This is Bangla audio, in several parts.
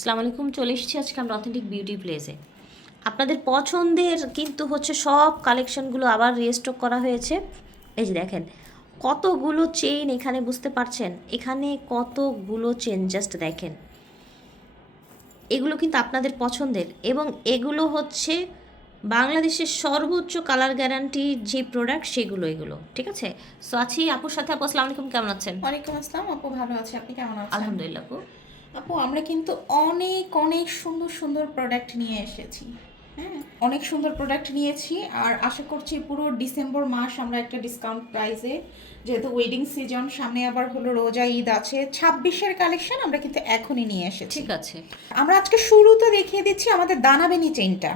আসসালামু আলাইকুম, চলে এসেছি আজকে আমরা অথেন্টিক বিউটি প্লেসে। আপনাদের পছন্দের কিন্তু হচ্ছে সব কালেকশনগুলো আবার রিস্টক করা হয়েছে। এই যে দেখেন কতগুলো চেইন এখানে, বুঝতে পারছেন এখানে কতগুলো চেন, জাস্ট দেখেন। এগুলো কিন্তু আপনাদের পছন্দের এবং এগুলো হচ্ছে বাংলাদেশের সর্বোচ্চ কালার গ্যারান্টি যে প্রোডাক্ট সেগুলো, এগুলো ঠিক আছে। সো আছি আপুর সাথে। আপু আসসালামু আলাইকুম, কেমন আছেন? ওয়ালাইকুম আসসালাম আপু, ভালো আছি। আপনি কেমন আছেন? আলহামদুলিল্লাহ আপু। আপু, আমরা কিন্তু অনেক অনেক সুন্দর সুন্দর প্রোডাক্ট নিয়ে এসেছি। হ্যাঁ, অনেক সুন্দর প্রোডাক্ট নিয়েছি, আর আশা করছি পুরো ডিসেম্বর মাস আমরা একটা ডিসকাউন্ট প্রাইসে, যেহেতু ওয়েডিং সিজন সামনে, আবার হলো রোজা ঈদ আছে, 26-এর কালেকশন আমরা কিন্তু এখনই নিয়ে এসেছি। ঠিক আছে, আমরা আজকে শুরুতে দেখিয়ে দিচ্ছি আমাদের দানাবেনি চেইনটা।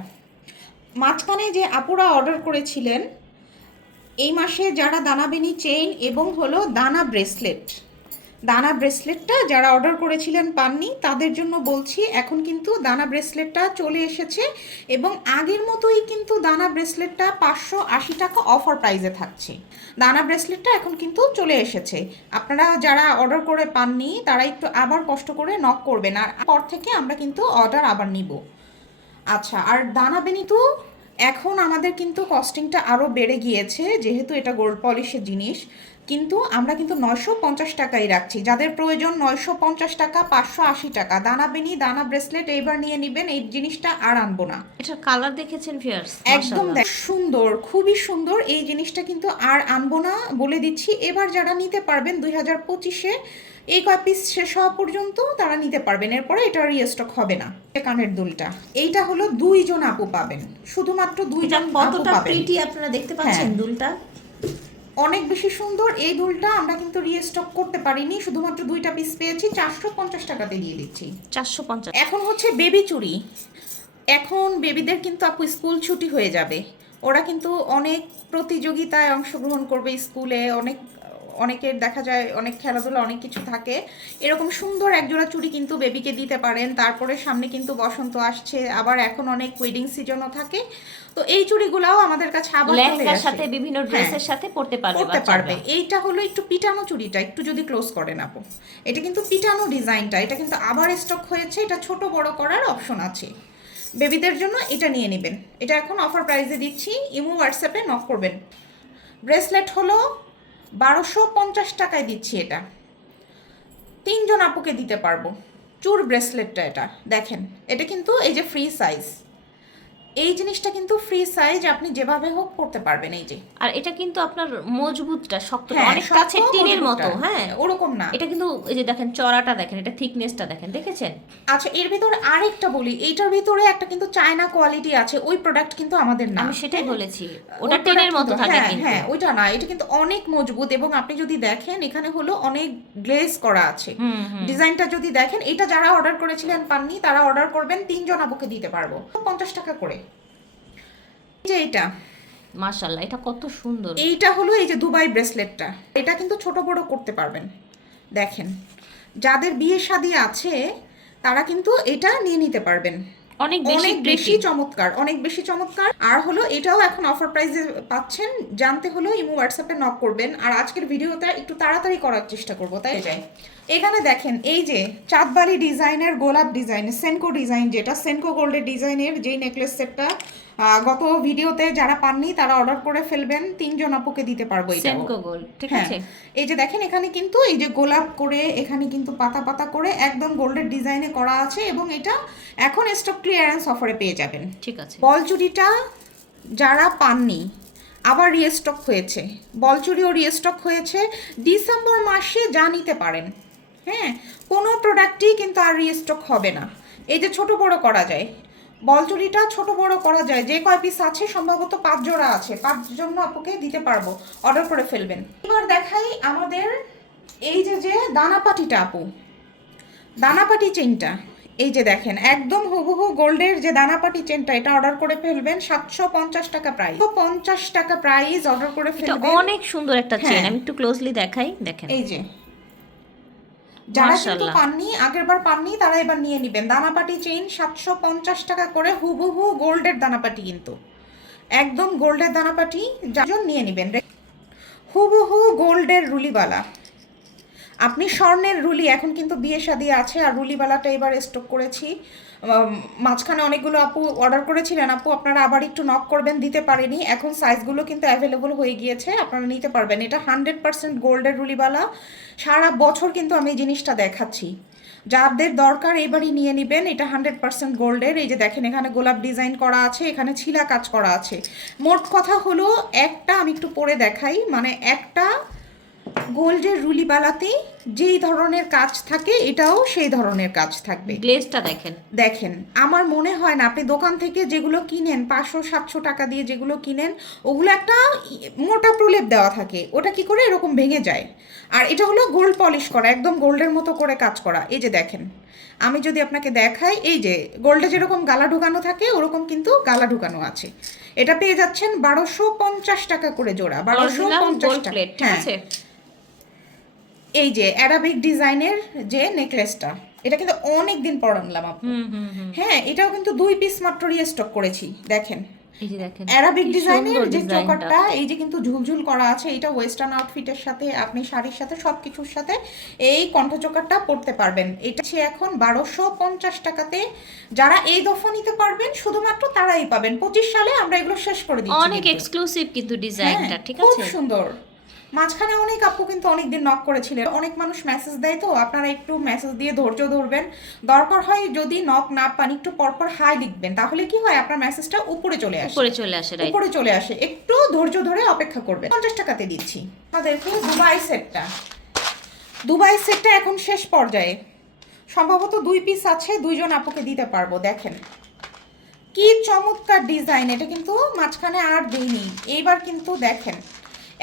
মাঝখানে যে আপুরা অর্ডার করেছিলেন এই মাসে, যারা দানাবেনি চেইন এবং হলো দানা ব্রেসলেটটা যারা অর্ডার করেছিলেন পাননি, তাদের জন্য বলছি এখন কিন্তু দানা ব্রেসলেটটা চলে এসেছে। এবং আগের মতোই কিন্তু দানা ব্রেসলেটটা 580 টাকা অফার প্রাইসে থাকছে। দানা ব্রেসলেটটা এখন কিন্তু চলে এসেছে। আপনারা যারা অর্ডার করে পাননি তারা একটু আবার কষ্ট করে নক করবেন, আর পর থেকে আমরা কিন্তু অর্ডার আবার নিব। আচ্ছা, আর দানাবেনি তো এখন আমাদের কিন্তু কস্টিংটা আরও বেড়ে গিয়েছে, যেহেতু এটা গোল্ড পলিশের জিনিস। কিন্তু আমরা কিন্তু 950 টাকাই রাখছি। যাদের প্রয়োজন 950 টাকা, 580 টাকা দানাবেনি দানা ব্রেসলেট এইবার নিয়ে নেবেন, এই জিনিসটা আর আনবো না। এটার কালার দেখেছেন ভিউয়ার্স? একদম সুন্দর, খুবই সুন্দর। এই জিনিসটা কিন্তু আর আনবো না বলে দিচ্ছি। এবার যারা নিতে পারবেন 2025-এ এই কয় পিস শেষ হওয়া পর্যন্ত তারা নিতে পারবেন, এরপরে এটা রিস্টক হবে না। কানের দুলটা এইটা হলো 2 জন আপু পাবেন, শুধুমাত্র 2 জন আপু কতটা পাবেন। প্রিটি আপনারা দেখতে পাচ্ছেন হ্যাঁ, দুলটা, অনেক বেশি সুন্দর। এই দুলটা আমরা কিন্তু রিস্টক করতে পারিনি, শুধুমাত্র 2টা পিস পেয়েছি, 450 টাকাতে দিয়ে দিচ্ছি। 450। এখন হচ্ছে বেবি চুড়ি। এখন বেবিদের কিন্তু আপু স্কুল ছুটি হয়ে যাবে, ওরা কিন্তু অনেক প্রতিযোগিতায় অংশগ্রহণ করবে স্কুলে, অনেকের দেখা যায় অনেক খেলাধুলা অনেক কিছু থাকে। এরকম সুন্দর একজোড়া চুড়ি কিন্তু বেবিকে দিতে পারেন। তারপরে সামনে কিন্তু বসন্ত আসছে, আবার এখন অনেক ওয়েডিং সিজনও থাকে, তো এই চুড়িগুলাও আমাদের কাছে আবার চলে লেহেঙ্গার আসে। সাথে বিভিন্ন হ্যাঁ, ড্রেসের সাথে পরতে পারবে পড়তে বাচ্চারা। পারবে। এইটা হলো একটু পিটানো চুড়িটা, একটু যদি ক্লোজ করেন আপু, এটা কিন্তু পিটানো ডিজাইনটা, এটা কিন্তু আবার স্টক হয়েছে, এটা ছোট বড় করার অপশন আছে। বেবিদের জন্য এটা নিয়ে নেবেন, এটা এখন অফার প্রাইসে দিচ্ছি, ইমো হোয়াটসঅ্যাপে নক করবেন। ব্রেসলেট হলো 1250 টাকায় দিচ্ছি, এটা 3 জন আপুকে দিতে পারবো। চুর ব্রেসলেটটা এটা দেখেন, এটা কিন্তু এই যে ফ্রি সাইজ, এই জিনিসটা কিন্তু ফ্রি সাইজ, আপনি যেভাবে হোক পড়তে পারবেন। এই যে, আর এটা কিন্তু আপনার মজবুতটা, শক্ত, হ্যাঁ, অনেক শক্ত কাছে টিনের মতো। মজবুতটা, হ্যাঁ, ওরকম না। এটা কিন্তু এই যে দেখেন চড়াটা দেখেন, এটা থিকনেসটা দেখেন, দেখেছেন? আচ্ছা, এর ভিতরে আরেকটা বলি, এইটার ভিতরে একটা কিন্তু চায়না কোয়ালিটি আছে, ওই প্রোডাক্ট কিন্তু আমাদের না। আমি সেটাই হ্যাঁ? বলেছি, ওই ওটা টিনের product মতো কিন্তু- থাকে হ্যাঁ কিন্তু। হ্যাঁ, ওইটা না, এটা কিন্তু অনেক মজবুত। এবং আপনি যদি দেখেন এখানে হলো অনেক গ্লেজ করা আছে, ডিজাইনটা যদি দেখেন। এটা যারা অর্ডার করেছিলেন পাননি তারা অর্ডার করবেন, 3 জন আপুকে দিতে পারবো 50 টাকা করে। এই যে এইটা, মাশাআল্লাহ, এটা কত সুন্দর। এইটা হলো এই যে দুবাই ব্রেসলেটটা, এটা কিন্তু ছোট বড় করতে পারবেন। দেখেন, যাদের বিয়ে শাদী আছে তারা কিন্তু এটা নিয়ে নিতে পারবেন। অনেক অনেক বেশি বেশি চমৎকার, অনেক বেশি চমৎকার। আর হলো এটাও এখন অফার প্রাইসে পাচ্ছেন, জানতে হলো ইমো হোয়াটসঅ্যাপে নক করবেন। আর আজকের ভিডিওটা একটু তাড়াতাড়ি করার চেষ্টা করবো, তাই যাই। এখানে দেখেন এই যে চাঁদবাড়ি ডিজাইনের গোলাপ ডিজাইন, সেনকো ডিজাইন, যেটা সেনকো গোল্ডের ডিজাইনের যেই নেকলেস সেটটা গত ভিডিওতে যারা পাননি তারা অর্ডার করে ফেলবেন, 3 জন আপুকে দিতে পারবো এটা। সেনকো গোল্ড, ঠিক হ্যাঁ, আছে। এই যে দেখেন এখানে কিন্তু এই যে গোলাপ করে, এখানে কিন্তু পাতা পাতা করে একদম গোল্ডের ডিজাইনে করা আছে, এবং এটা এখন স্টক ক্লিয়ারেন্স অফারে পেয়ে যাবেন। ঠিক আছে। বল চুড়িটা যারা পাননি আবার রিস্টক হয়েছে, বল চুড়িও রিস্টক হয়েছে। ডিসেম্বর মাসে যা নিতে পারেন, হ্যাঁ, কোনো প্রোডাক্টই কিন্তু আর রিস্টক হবে না। এই যে ছোট বড় করা যায়, বল চুড়িটা ছোট বড় করা যায়, যে কয় পিস আছে সম্ভবত 5 জোড়া আছে, 5 জন আপুকে দিতে পারবো, অর্ডার করে ফেলবেন। এবার দেখাই আমাদের এই যে যে দানাপাটিটা আপু, দানাপাটি চেনটা। এই যে দেখেন একদম হুবহু গোল্ডের যে দানাপাটি চেনটা, এটা অর্ডার করে ফেলবেন, 750 টাকা প্রাইস, 50 টাকা প্রাইস অর্ডার করে এটা ফেলবেন। অনেক সুন্দর একটা চেন, হ্যাঁ, আমি একটু ক্লোজলি দেখাই, দেখেন। এই যে যারা কিন্তু মাশাআল্লাহ, পাননি, আগের বার পাননি, তারা এবার নিয়ে নেবেন। দানাপাটি চেইন 750 টাকা করে, হুবহু গোল্ডের দানাপাটি, কিন্তু একদম গোল্ডের দানাপাটি, যার নিয়ে নেবেন। হুবহু গোল্ডের রুলিবালা। আপনি স্বর্ণের রুলি এখন কিন্তু বিয়ে শাদী আছে, আর রুলিওয়ালাটা এবার স্টক করেছি। মাঝখানে অনেকগুলো আপু অর্ডার করেছিলেন, আপু আপনারা আবার একটু নক করবেন, দিতে পারেনি। এখন সাইজগুলো কিন্তু অ্যাভেলেবল হয়ে গিয়েছে, আপনারা নিতে পারবেন। এটা 100% গোল্ডের রুলিওয়ালা, সারা বছর কিন্তু আমি এই জিনিসটা দেখাচ্ছি। যাদের দরকার এবারই নিয়ে নেবেন। এটা 100% গোল্ডের। এই যে দেখেন এখানে গোলাপ ডিজাইন করা আছে, এখানে ছিলা কাজ করা আছে। মোট কথা হলো একটা, আমি একটু পরে দেখাই, মানে একটা গোল্ডের রুলিবালাতে যেই ধরনের কাজ থাকে এটাও সেই ধরনের কাজ থাকবে। গ্লেজটা দেখেন, দেখেন আমার মনে হয় না আপনি দোকান থেকে যেগুলো কিনেন 500-700 টাকা দিয়ে যেগুলো কিনেন, ওগুলো একটা মোটা প্রলেপ দেওয়া থাকে, ওটা কি করে এরকম ভেঙে যায়। আর এটা হলো গোল্ড পলিশ করা, একদম গোল্ডের মতো করে কাজ করা। এই যে দেখেন, আমি যদি আপনাকে দেখাই, এই যে গোল্ডে যেরকম গালা ঢুকানো থাকে ওরকম কিন্তু গালা ঢুকানো আছে। এটা পেয়ে যাচ্ছেন 1250 টাকা করে জোড়া। 1250 টাকা। ঠিক হ্যাঁ, আছে। এই যে অ্যারাবিক ডিজাইনের যে নেকলেসটা, এটা কিন্তু অনেক দিন পর আনলাম আপু। হ্যাঁ, এটাও কিন্তু 2 পিস মাত্র রিস্টক করেছি। দেখেন এই যে দেখেন অ্যারাবিক কি ডিজাইনের সুন্দর যে ডিজাইনটা। চোকারটা, এই যে কিন্তু ঝুলঝুল করা আছে। এটা ওয়েস্টার্ন আউটফিটের সাথে, আপনি শাড়ির সাথে সব কিছুর সাথে এই কণ্ঠ চোকারটা পরতে পারবেন। এটা সে এখন 1250 টাকাতে। যারা এই দফা নিতে পারবেন শুধুমাত্র তারাই পাবেন। 25 সালে আমরা এগুলো শেষ করে দিচ্ছি। অনেক এক্সক্লুসিভ কিন্তু ডিজাইনটা, হ্যাঁ, ঠিক খুব আছে। সুন্দর। মাঝখানে অনেক আপু কিন্তু অনেকদিন নক করেছিলেন, অনেক মানুষ মেসেজ দেয়, তো আপনারা একটু মেসেজ দিয়ে ধৈর্য ধরবেন। দরকার হয় যদি নক না পান একটু পরপর হাই লিখবেন, তাহলে কি হয় আপনার মেসেজটা উপরে চলে আসে। উপরে চলে আসে, রাইট। উপরে চলে আসে, একটু ধৈর্য ধরে অপেক্ষা করবেন। 50 টাকাতে দিচ্ছি আমাদেরকে দুবাই সেটটা। দুবাই সেটটা এখন শেষ পর্যায়ে, সম্ভবত 2 পিস আছে, 2 জন আপুকে দিতে পারবো। দেখেন কি চমৎকার ডিজাইন, এটা কিন্তু মাঝখানে আর দেইনি, এইবার কিন্তু দেখেন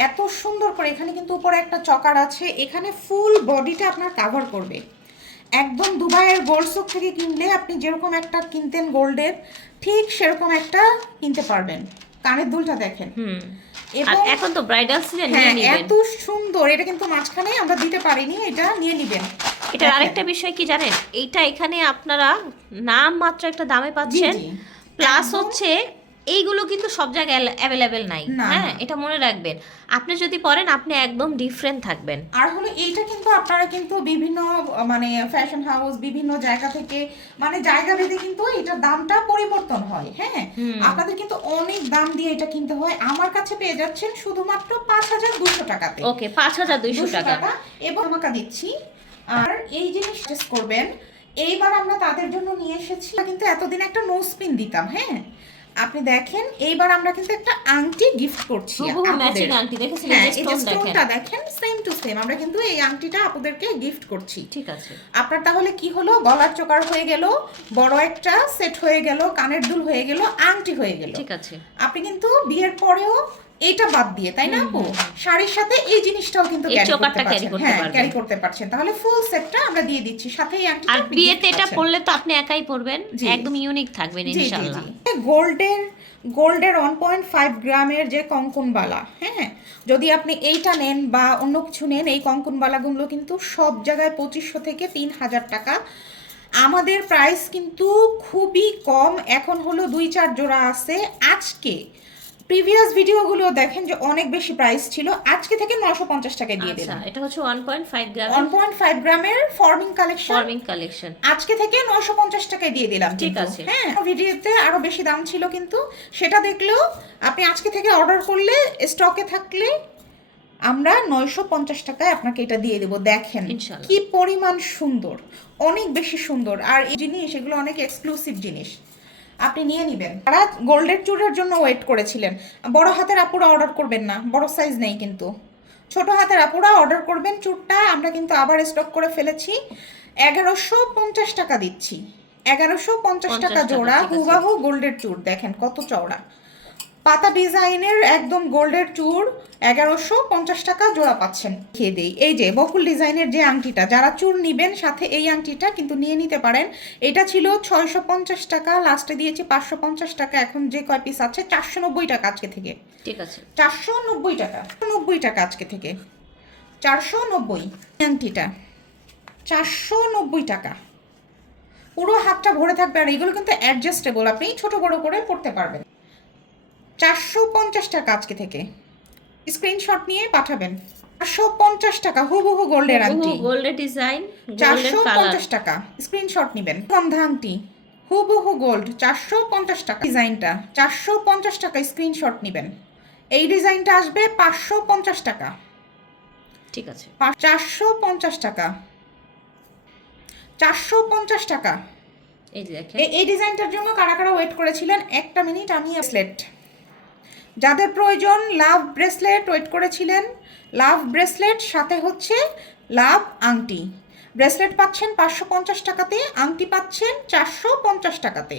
এত সুন্দর করে। এখানে কিন্তু উপরে একটা চকার আছে, এখানে ফুল বডিটা আপনার কাভার করবে। একদম দুবাইয়ের গোল্ড সুক থেকে কিনলে আপনি যেরকম একটা কিনতেন গোল্ডের, ঠিক সেরকম একটা কিনতে পারবেন। কানের দুলটা দেখেন। আর এখন তো ব্রাইডাল সিজন, নিয়ে হ্যাঁ, নেবেন। এত সুন্দর। এটা কিন্তু মাঝখানে আমরা দিতে পারিনি, এটা নিয়ে নেবেন। এটার আরেকটা বিষয় কি জানেন, এইটা এখানে আপনারা নাম মাত্র একটা দামে পাচ্ছেন, জি, প্লাস একদম। হচ্ছে এইগুলো কিন্তু সব জায়গায় অ্যাভেলেবেল নাই। না, হ্যাঁ, না। এটা মনে রাখবেন। আপনি যদি পরেন আপনি একদম ডিফারেন্ট থাকবেন। আর হলো এইটা কিন্তু আপনারা কিন্তু বিভিন্ন মানে ফ্যাশন হাউস, বিভিন্ন জায়গা থেকে, মানে জায়গা ভেদে কিন্তু এটার দামটা পরিবর্তন হয়। হ্যাঁ, আপনাদের কিন্তু অনেক দাম দিয়ে এটা কিনতে হয়। আমার কাছে পেয়ে যাচ্ছেন শুধুমাত্র 5200 টাকাতে। ওকে, 5200 টাকা। এবং আমাকে দিচ্ছি। আর এই জিনিস চেস করবেন, এইবার আমরা তাদের জন্য নিয়ে এসেছি। কিন্তু এতদিন একটা নোজ পিন দিতাম। হ্যাঁ, আপনি দেখেন এইবার আমরা কিন্তু একটা আংটি গিফট করছি হুবহু আপুদের। ম্যাচিং আংটি দেখেছেন, হ্যাঁ, এই যে এই যে স্টোন দেখেন। স্টোনটা দেখেন, সেম টু সেম। আমরা কিন্তু এই আংটিটা আপুদেরকে গিফট করছি। ঠিক আছে। আপনার তাহলে কি হলো, গলার চোকার হয়ে গেল, বড় একটা সেট হয়ে গেল, কানের দুল হয়ে গেল, আংটি হয়ে গেল। ঠিক আছে। আপনি কিন্তু বিয়ের পরেও এইটা বাদ দিয়ে, তাই না আপু, শাড়ির সাথে এই জিনিসটাও কিন্তু এই ক্যারি করতে চোকারটা carry পারছেন। করতে হ্যাঁ, পারবেন। ক্যারি করতে পারছেন। তাহলে ফুল সেটটা আমরা দিয়ে দিচ্ছি, সাথে এই আংটিটা আর আপনি বিয়েতে gift এটা পাচ্ছেন। পরলে তো আপনি একাই পরবেন, জি। একদম ইউনিক থাকবেন জি জি জি। ইনশাআল্লাহ। গোল্ডের 1.5 গ্রামের যে কঙ্কনবালা, হ্যাঁ, যদি আপনি এইটা নেন বা অন্য কিছু নেন, এই কঙ্কনবালাগুলো কিন্তু সব জায়গায় 2500 থেকে 3000 টাকা। আমাদের প্রাইস কিন্তু খুবই কম, এখন হলো 2-4 জোড়া আছে। আজকে প্রিভিয়াস ভিডিওগুলো দেখেন যে অনেক বেশি প্রাইস ছিল, আজকে থেকে 950 টাকায় দিয়ে আচ্ছা, দিলাম। এটা হচ্ছে 1.5 গ্রাম 1.5 গ্রামের ফর্মিং কালেকশন, ফর্মিং কালেকশন। আজকে থেকে 950 টাকায় দিয়ে দিলাম। ঠিক কিন্তু, আছে। হ্যাঁ, ভিডিওতে আরো বেশি দাম ছিল, কিন্তু সেটা দেখলেও আপনি আজকে থেকে অর্ডার করলে, স্টকে থাকলে আমরা 950 টাকায় আপনাকে এটা দিয়ে দেবো। দেখেন ইনশাআল্লাহ। কি পরিমাণ সুন্দর, অনেক বেশি সুন্দর। আর এই জিনিস, এগুলো অনেক এক্সক্লুসিভ জিনিস, আপনি নিয়ে নেবেন। তারা গোল্ডের চুড়ের জন্য ওয়েট করেছিলেন। বড় হাতের আপুরা অর্ডার করবেন না, বড় সাইজ নেই কিন্তু। ছোট হাতের আপুরা অর্ডার করবেন। চুড়টা আমরা কিন্তু আবার স্টক করে ফেলেছি, 1150 টাকা দিচ্ছি। 1150 টাকা 50 জোড়া, ঠিক আছে। হুবাহু গোল্ডের চুড়। দেখেন কত চওড়া, পাতা ডিজাইনের একদম গোল্ডের চুড়, 1150 টাকা জোড়া পাচ্ছেন। খেয়ে দেই, এই যে বকুল ডিজাইনের যে আংটিটা, যারা চুড় নিবেন সাথে এই আংটিটা কিন্তু নিয়ে নিতে পারেন। এটা ছিল 650 টাকা, লাস্টে দিয়েছি 550 টাকা। এখন যে কয় পিস আছে 490 টাকা আজকে থেকে। ঠিক আছে। 490 টাকা, 90 টাকা আজকে থেকে 490। আংটিটা 490 টাকা, পুরো হাতটা ভরে থাকবে। আর এগুলো কিন্তু অ্যাডজাস্টেবল, আপনি ছোট বড় করে পড়তে পারবেন। 450 টাকা আজকে থেকে। স্ক্রিনশট নিয়ে পাঠাবেন। 450 টাকা হুবহু গোল্ডের আংটি, গোল্ডের ডিজাইন, গোল্ডের কালার। 450 টাকা, স্ক্রিনশট নেবেন। গন্ধা আংটি হুবহু গোল্ড, 450 টাকা। ডিজাইনটা 450 টাকা, স্ক্রিনশট নেবেন। এই ডিজাইনটা আসবে 550 টাকা। ঠিক আছে, 450 টাকা, 450 টাকা। এই যে দেখেন, এই ডিজাইনটার জন্য কারা কারা ওয়েট করেছিলেন? একটা মিনিট, আমি ব্রেসলেট যাদের প্রয়োজন, লাভ ব্রেসলেট ওয়েট করেছিলেন, লাভ ব্রেসলেট সাথে হচ্ছে লাভ আংটি। ব্রেসলেট পাচ্ছেন 550 টাকাতে, আংটি পাচ্ছেন 450 টাকাতে।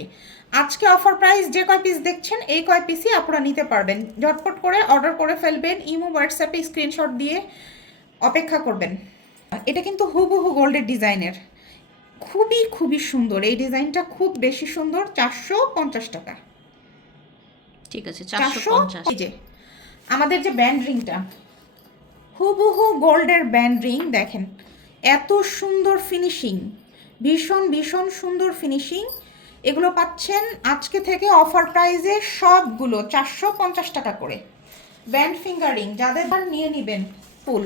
আজকে অফার প্রাইস যে কয় পিস দেখছেন এই কয় পিসই আপনারা নিতে পারবেন। ঝটপট করে অর্ডার করে ফেলবেন, ইমো হোয়াটসঅ্যাপে স্ক্রিনশট দিয়ে অপেক্ষা করবেন। এটা কিন্তু হুবহু গোল্ডের ডিজাইনের, খুবই খুবই সুন্দর। এই ডিজাইনটা খুব বেশি সুন্দর। 450 টাকা। ঠিক আছে, 450। এই যে আমাদের যে ব্যান্ড রিংটা, হুবহু গোল্ডের ব্যান্ড রিং, দেখেন এত সুন্দর ফিনিশিং, ভীষণ ভীষণ সুন্দর ফিনিশিং। এগুলো পাচ্ছেন আজকে থেকে অফার প্রাইসে সবগুলো 450 টাকা করে। ব্যান্ড ফিঙ্গার রিং যাদের নিয়ে নেবেন, ফুল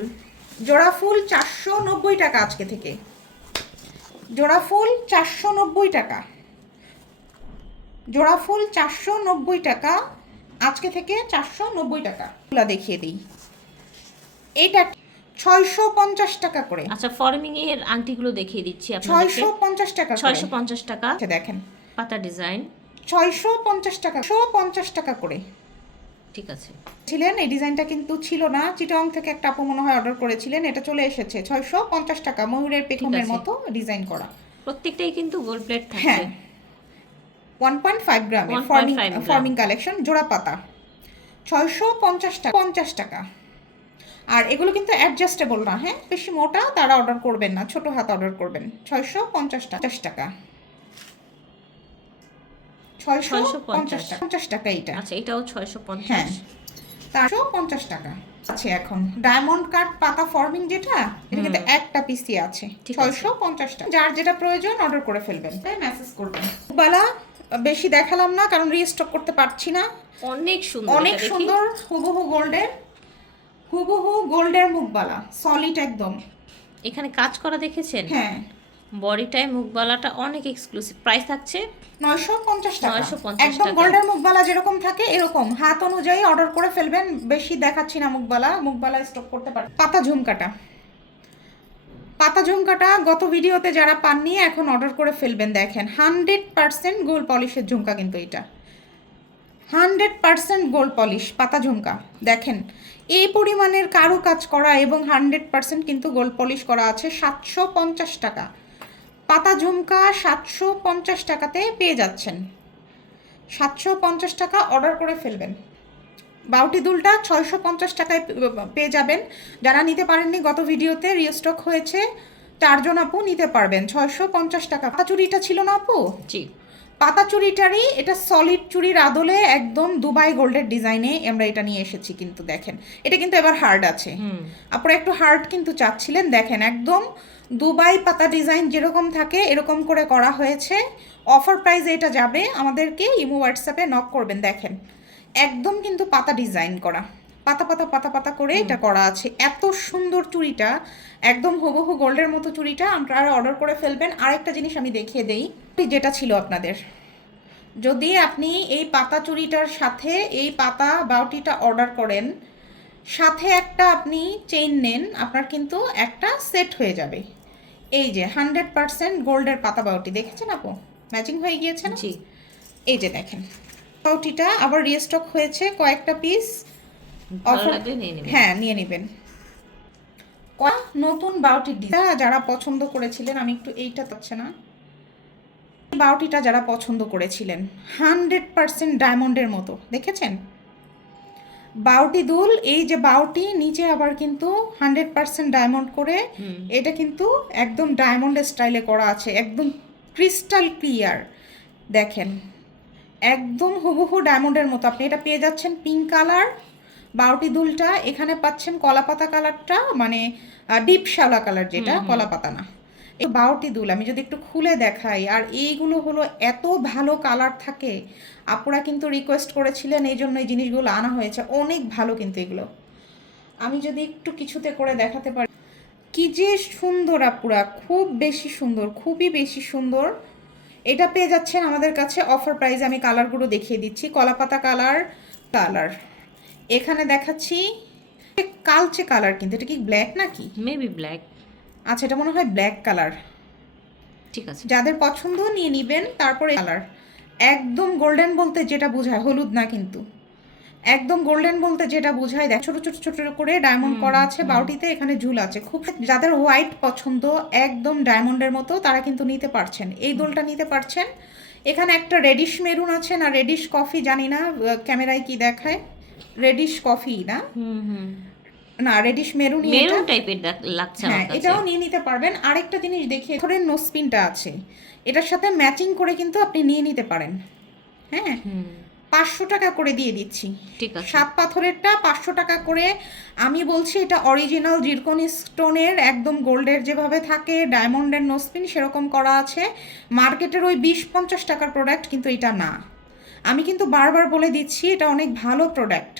জোড়া ফুল 490 টাকা আজকে থেকে। জোড়া ফুল 490 টাকা, জোড়া ফুল 490 টাকা আজকে থেকে, 490 টাকা। ফুলা দেখিয়ে দিই, এইটা 650 টাকা করে। আচ্ছা, ফর্মিং এর আংটিগুলো দেখিয়ে দিচ্ছি আপনাদেরকে। 650 টাকা, 650 টাকা। আচ্ছা দেখেন, পাতা ডিজাইন 650 টাকা, 650 টাকা করে। ঠিক আছে, ছিলেন এই ডিজাইনটা কিন্তু ছিল না, চিটং থেকে একটা আপু মনে হয় অর্ডার করেছিলেন, এটা চলে এসেছে 650 টাকা, ময়ূরের পেখমের মতো ডিজাইন করা। প্রত্যেকটাই কিন্তু গোল্ড প্লেট থাকছে। হ্যাঁ, 1.5 গ্রামের ফর্মিং কালেকশন, জোড়া পাতা 650 টাকা, 50 টাকা। আর এগুলো কিন্তু অ্যাডজাস্টেবল না, হ্যাঁ, বেশি মোটা তারা অর্ডার করবেন না, ছোট হাত অর্ডার করবেন। 650 টাকা, 650 টাকা, 50 টাকা এইটা। আচ্ছা, এটাও 650। হ্যাঁ, 450 টাকা আছে এখন। ডায়মন্ড কাট পাতা ফর্মিং যেটা, এটা কিন্তু একটা পিসি আছে, 650 টাকা। যার যেটা প্রয়োজন অর্ডার করে ফেলবেন, মেসেজ করবেন। বালা বেশি দেখালাম না কারণ রিস্টক করতে পারছি না। অনেক সুন্দর, অনেক সুন্দর, হুবহু গোল্ডের, হুবহু গোল্ডের মুখবালা, সলিড একদম। এখানে কাজ করা দেখেছেন? হ্যাঁ, বডিটায় মুখবালাটা অনেক এক্সক্লুসিভ। প্রাইস থাকছে 950 টাকা। 950 একদম টাকা। গোল্ডের মুখবালা যেরকম থাকে এরকম হাত অনুযায়ী অর্ডার করে ফেলবেন। বেশি দেখাচ্ছি না মুখবালা স্টক করতে পারেন। পাতা ঝুমকাটা, পাতা ঝুমকাটা গত ভিডিওতে যারা পাননি এখন অর্ডার করে ফেলবেন। দেখেন 100% গোল্ড পলিশের ঝুমকা, কিন্তু এটা 100% গোল্ড পলিশ পাতা ঝুমকা। দেখেন এই পরিমাণের কারুকাজ করা এবং 100% কিন্তু গোল্ড পলিশ করা আছে। 750 টাকা পাতা ঝুমকা, 750 টাকাতে পেয়ে যাচ্ছেন। 750 টাকা অর্ডার করে ফেলবেন। বাউটি দুলটা 650 টাকায় পেয়ে যাবেন। যারা নিতে পারেননি গত ভিডিওতে রিস্টক হয়েছে, 4 জন আপু নিতে পারবেন। 650 টাকা। পাতা চুড়িটা ছিল না আপু? জি, পাতা চুড়িটারই এটা সলিড চুড়ির আদলে একদম দুবাই গোল্ডের ডিজাইনে আমরা এটা নিয়ে এসেছি। কিন্তু দেখেন এটা কিন্তু এবার হার্ড আছে, আপনারা একটু হার্ড কিন্তু চাচ্ছিলেন। দেখেন একদম দুবাই পাতা ডিজাইন যেরকম থাকে এরকম করে করা হয়েছে। অফার প্রাইসে এটা যাবে, আমাদেরকে ইমো হোয়াটসঅ্যাপে নক করবেন। দেখেন একদম কিন্তু পাতা ডিজাইন করা, পাতা পাতা পাতা পাতা করে এটা করা আছে। এত সুন্দর চুড়িটা, একদম হুবহু গোল্ডের মতো চুড়িটা আপনারা অর্ডার করে ফেলবেন। আরেকটা জিনিস আমি দেখিয়ে দেই, যেটা ছিল আপনাদের, যদি আপনি এই পাতা চুড়িটার সাথে এই পাতা বাউটিটা অর্ডার করেন, সাথে একটা আপনি চেইন নেন, আপনার কিন্তু একটা সেট হয়ে যাবে। এই যে 100% গোল্ডের পাতা বাউটি দেখেছেন আপু, ম্যাচিং হয়ে গিয়েছে না? জি, এই যে দেখেন বাউটিটা আবার রিস্টক হয়েছে কয়েকটা পিস। অফার, হ্যাঁ নিয়ে নেবেন। নতুন বাউটি যারা পছন্দ করেছিলেন, আমি একটু এইটা পাচ্ছে না, বাউটিটা যারা পছন্দ করেছিলেন 100% ডায়মন্ডের মতো দেখেছেন বাউটি দুল। এই যে বাউটি নিচে আবার কিন্তু 100% ডায়মন্ড করে, এটা কিন্তু একদম ডায়মন্ড স্টাইলে করা আছে, একদম ক্রিস্টাল ক্লিয়ার। দেখেন একদম হুবহু ডায়মন্ডের মতো। আপনি এটা পেয়ে যাচ্ছেন পিঙ্ক কালার বাউটি দুলটা, এখানে পাচ্ছেন কলাপাতা কালারটা, মানে ডিপ শ্যাওলা কালার, যেটা কলাপাতা না। এই বাউটি দুল আমি যদি একটু খুলে দেখাই, আর এইগুলো হলো এত ভালো কালার থাকে, আপুরা কিন্তু রিকোয়েস্ট করেছিলেন এই জন্য এই জিনিসগুলো আনা হয়েছে। অনেক ভালো কিন্তু এগুলো আমি যদি একটু কিছুতে করে দেখাতে পারি, কি যে সুন্দর আপুরা, খুব বেশি সুন্দর, খুবই বেশি সুন্দর। এটা পেয়ে যাচ্ছেন আমাদের কাছে অফার প্রাইসে। আমি কালারগুলো দেখিয়ে দিচ্ছি। কলাপাতা কালার, কালার এখানে দেখাচ্ছি কালচে কালার, কিন্তু এটা কি ব্ল্যাক নাকি? Maybe black. আচ্ছা, এটা মনে হয় ব্ল্যাক কালার। ঠিক আছে, যাদের পছন্দ নিয়ে নেবেন। তারপরে কালার একদম গোল্ডেন বলতে যেটা বোঝায়, হলুদ না কিন্তু, একদম গোল্ডেন বলতে যেটা বোঝায়, দেখ ছোট ছোট ছোট করে ডায়মন্ড করা আছে বাউটিতে, এখানে ঝুল আছে। খুব যাদের হোয়াইট পছন্দ একদম ডায়মন্ডের মতো, তারা কিন্তু নিতে পারছেন, এই দোলটা নিতে পারছেন। এখানে একটা রেডিশ মেরুন আছে, না রেডিশ কফি জানি না ক্যামেরায় কি দেখায়, রেডিশ কফি না, না রেডিশ মেরুন, মেরুন টাইপের লাগছে আমার হ্যাঁ কাছে। এটাও নিয়ে নিতে পারবেন। আরেকটা জিনিস দেখিয়ে, ধরেন নোসপিনটা আছে, এটার সাথে ম্যাচিং করে কিন্তু আপনি নিয়ে নিতে পারেন। হ্যাঁ, 500 টাকা করে দিয়ে দিচ্ছি। ঠিক আছে, 7 পাথরেরটা 500 টাকা করে। আমি বলছি এটা অরিজিনাল জিরকন স্টোনের, একদম গোল্ডের যেভাবে থাকে ডায়মন্ডের নোসপিন সেরকম করা আছে। মার্কেটের ওই 20-50 টাকার প্রোডাক্ট কিন্তু এটা না। আমি কিন্তু বারবার বলে দিচ্ছি এটা অনেক ভালো প্রোডাক্ট,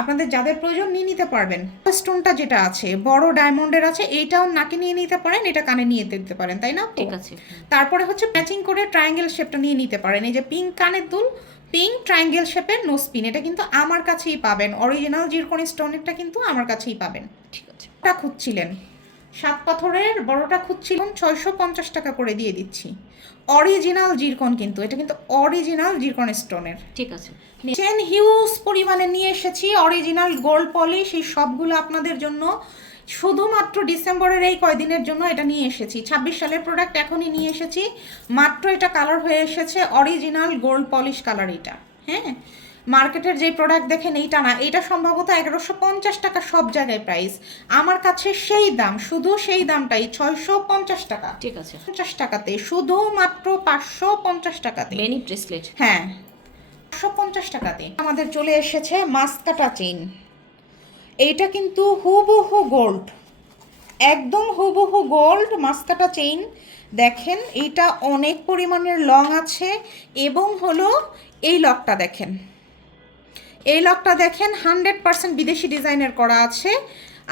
আপনাদের যাদের প্রয়োজন নিয়ে নিতে পারবেন। স্টোনটা যেটা আছে বড় ডায়মন্ডের আছে, এইটাও নাকে নিয়ে নিতে পারেন, এটা কানে নিয়ে দিতে পারেন, তাই না? ঠিক আছে। তারপরে হচ্ছে ম্যাচিং করে ট্রায়াঙ্গেল শেপটা নিয়ে নিতে পারেন। এই যে পিঙ্ক কানের দুল, পিঙ্ক ট্রায়াঙ্গেল শেপের নোসপিন, এটা কিন্তু আমার কাছেই পাবেন। অরিজিনাল জিরকন স্টোনেরটা কিন্তু আমার কাছেই পাবেন। ঠিক আছে, ওটা খুঁজছিলেন 7 পাথরের বড়টা খুঁজছিলেন, 650 টাকা করে দিয়ে দিচ্ছি। অরিজিনাল জিরকন কিন্তু, এটা কিন্তু অরিজিনাল জিরকন স্টোনের। ঠিক আছে। চেন হিউজ পরিমাণে নিয়ে এসেছি, অরিজিনাল গোল্ড পলিশ, এই সবগুলো আপনাদের জন্য শুধুমাত্র ডিসেম্বরের এই কয়দিনের জন্য এটা নিয়ে এসেছি। 26 সালের প্রোডাক্ট এখনই নিয়ে এসেছি মাত্র। এটা কালার হয়ে এসেছে অরিজিনাল গোল্ড পলিশ কালার এটা। হ্যাঁ, মার্কেটের যে প্রোডাক্ট দেখেন এইটা না, এটা সম্ভবত 1150 টাকা সব জায়গায় প্রাইস। আমার কাছে সেই দাম, শুধু সেই দামটাই 650 টাকা। ঠিক আছে, 50 টাকাতে, শুধুমাত্র 550 টাকাতে বেনি ব্রেসলেট। হ্যাঁ, 550 টাকাতে আমাদের চলে এসেছে মাস্কাটা চেইন। এইটা কিন্তু হুবহু গোল্ড, একদম হুবহু গোল্ড মাস্কাটা চেইন। দেখেন এইটা অনেক পরিমাণের লং আছে, এবং হলো এই লকটা দেখেন, এই লকটা দেখেন 100% বিদেশি ডিজাইনের করা আছে।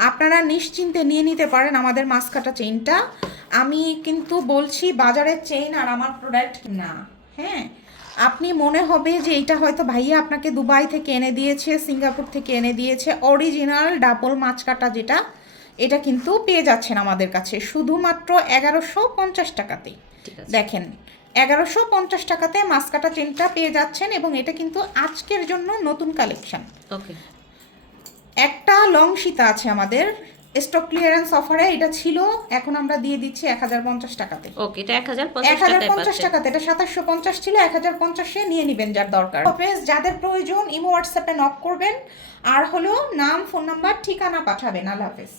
আপনারা নিশ্চিন্তে নিয়ে নিতে পারেন আমাদের মাস্কাটা চেইনটা। আমি কিন্তু বলছি বাজারের চেইন আর আমার প্রোডাক্ট না। হ্যাঁ, আপনি মনে হবে যে এইটা হয়তো ভাইয়া আপনাকে দুবাই থেকে এনে দিয়েছে, সিঙ্গাপুর থেকে এনে দিয়েছে। অরিজিনাল ডাবল মাছকাটা যেটা, এটা কিন্তু পেয়ে যাচ্ছেন আমাদের কাছে শুধুমাত্র 1150 টাকাতে। ঠিক আছে, দেখেন 1150 টাকাতে মাস্কাটা চেনটা পেয়ে যাচ্ছেন, এবং এটা কিন্তু আজকের জন্য নতুন কালেকশন। ওকে। একটা লং সীতা আছে আমাদের স্টক ক্লিয়ারেন্স অফারে, এটা ছিল, এখন আমরা দিয়ে দিচ্ছি 1050 টাকাতে। ওকে, এটা 1050 টাকায় 1050 পাচ্ছেন। টাকাতে, এটা 2750 ছিল, 1050-এ নিয়ে নেবেন যার দরকার। যাদের প্রয়োজন ইমো হোয়াটসঅ্যাপে নক করবেন, আর হলো নাম, ফোন নাম্বার, ঠিকানা পাঠাবেন। আল্লাহ হাফেজ।